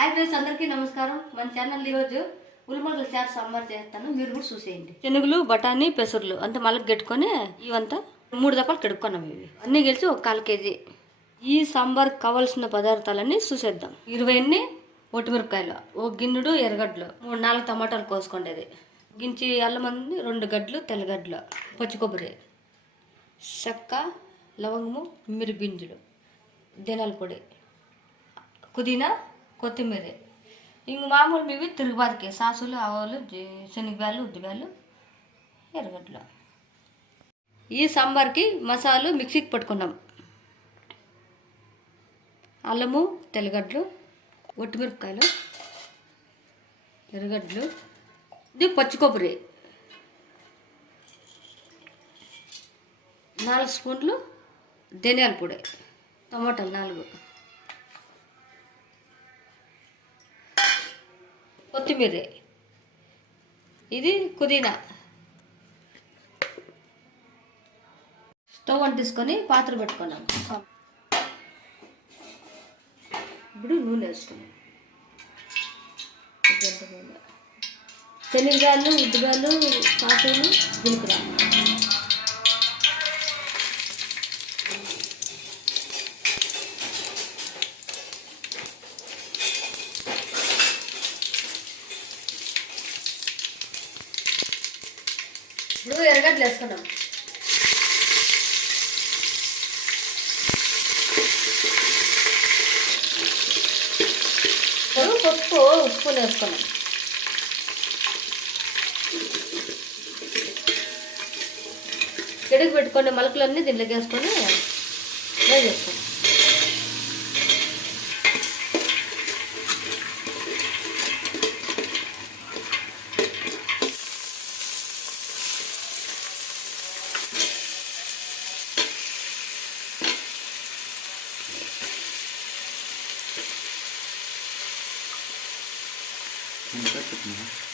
Hi friends, అందరికీ నమస్కారం. మన ఛానల్ ఈరోజు ఉల్లిమొక్కలు చారు సాంబార్ చేస్తాను, మీరు కూడా చూసేయండి. శనగలు, బఠానీ, పెసర్లు అంతా మళ్ళీ గెట్టుకొని ఇవంతా 3 దఫాలు కడుక్కున్నాం. ఇవి అన్నీ కలిసి 1/4 కేజీ. ఈ సాంబార్ కావాల్సిన పదార్థాలన్నీ చూసేద్దాం. 20 ఒట్టిమిరపకాయలు, 1 గిన్నెడు ఎర్రగడ్డలు, 3-4 టమాటాలు కోసుకుండేది, గించి అల్లం, 2 గడ్డలు తెల్లగడ్డలు, పచ్చి కొబ్బరి, చెక్క, లవంగము, మిరిగింజలు, ధనియాల పొడి, పుదీనా, కొత్తిమీర. ఇంక మామూలు మీవి తిరుగుబాటుకి సాసులు, ఆవాలు, శనగబ్యాలు, ఉద్దిబ్యాలు, ఎర్రగడ్డలు. ఈ సాంబార్కి మసాలు మిక్సీకి పట్టుకున్నాం. అల్లము, తెల్లగడ్డలు, ఒట్టిమిరపకాయలు, ఎర్రగడ్డలు, ఇది పచ్చి కొబ్బరి, 4 స్పూన్లు ధనియాల పొడి, టమాటాలు 4, కొత్తిమీర, ఇది పుదీనా. స్టవ్ అంటించుకొని పాత్ర పెట్టుకున్నాం. ఇప్పుడు నూనె వేసుకున్నాం. శనగబ్యాలు, ఉద్దిబ్యాలు, సాసులు, జీలకర్ర. ఇప్పుడు ఎర్రగడ్డలు వేసుకున్నాం. పసుపు, ఉప్పు వేసుకున్నాం. ఎడుగు పెట్టుకునే మలకలన్నీ దీంట్లోకి వేసుకొని వేసుకున్నాం.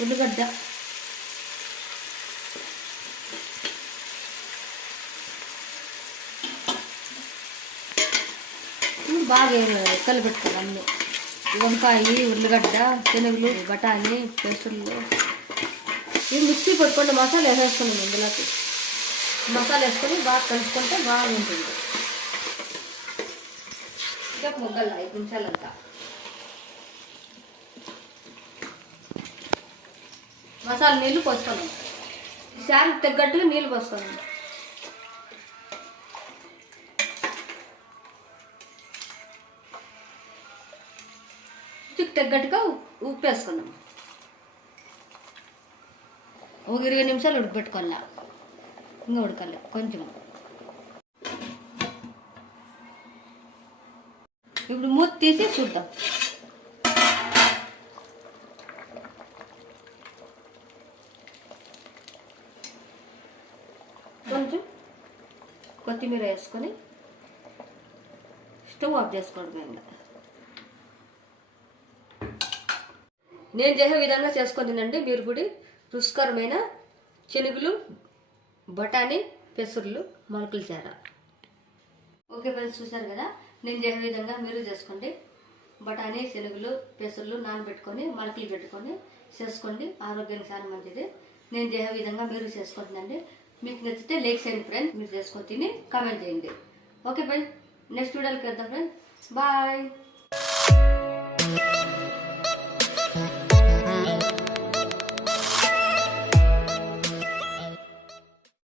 ఉల్లిగడ్డ, బాగా కలిపెట్టుకోవాలి. అన్నీ వంకాయ, ఉల్లిగడ్డ, శనగలు, బఠానీ, పెసర్లు ఇవి మిక్సీ పట్టుకుంటే మసాలా వేసేసుకున్నాం. ఇందులోకి మసాలా వేసుకొని బాగా కలుపుకుంటే బాగుంటుంది. ఇంకా మొగ్గలు 5 నిమిషాలంతా మసాలా నీళ్ళు పోసుకున్నాం. శాలకు తగ్గట్టుగా నీళ్ళు పోసుకున్నాం. తగ్గట్టుగా ఉప్పు వేసుకున్నాం. ఒక 20 నిమిషాలు ఉడకబెట్టుకోవాలా. ఇంకా ఉడకాలి కొంచెం. ఇప్పుడు మూత తీసి చూద్దాం. కొంచెం కొత్తిమీర వేసుకొని స్టవ్ ఆఫ్ చేసుకోవడమే. నేను చేసే విధంగా చేసుకొని తినండి. మీరు కూడా రుచికరమైన శనగలు, బఠానీ, పెసర్లు, మొలకలు చార. ఓకే ఫ్రెండ్స్, చూసారు కదా, నేను చేసే విధంగా మీరు చేసుకోండి. బఠానీ, శనగలు, పెసర్లు నానబెట్టుకొని మొలకలు పెట్టుకొని చేసుకోండి. ఆరోగ్యానికి చాలా మంచిది. నేను చేసే విధంగా మీరు చేసుకుంటుందండి. మీకు నచ్చితే లైక్ చేయండి ఫ్రెండ్స్. మీరు చేసుకొని తిని కామెంట్ చేయండి. ఓకే ఫ్రెండ్స్, నెక్స్ట్ వీడియోకి వెళ్దాం ఫ్రెండ్స్. బాయ్.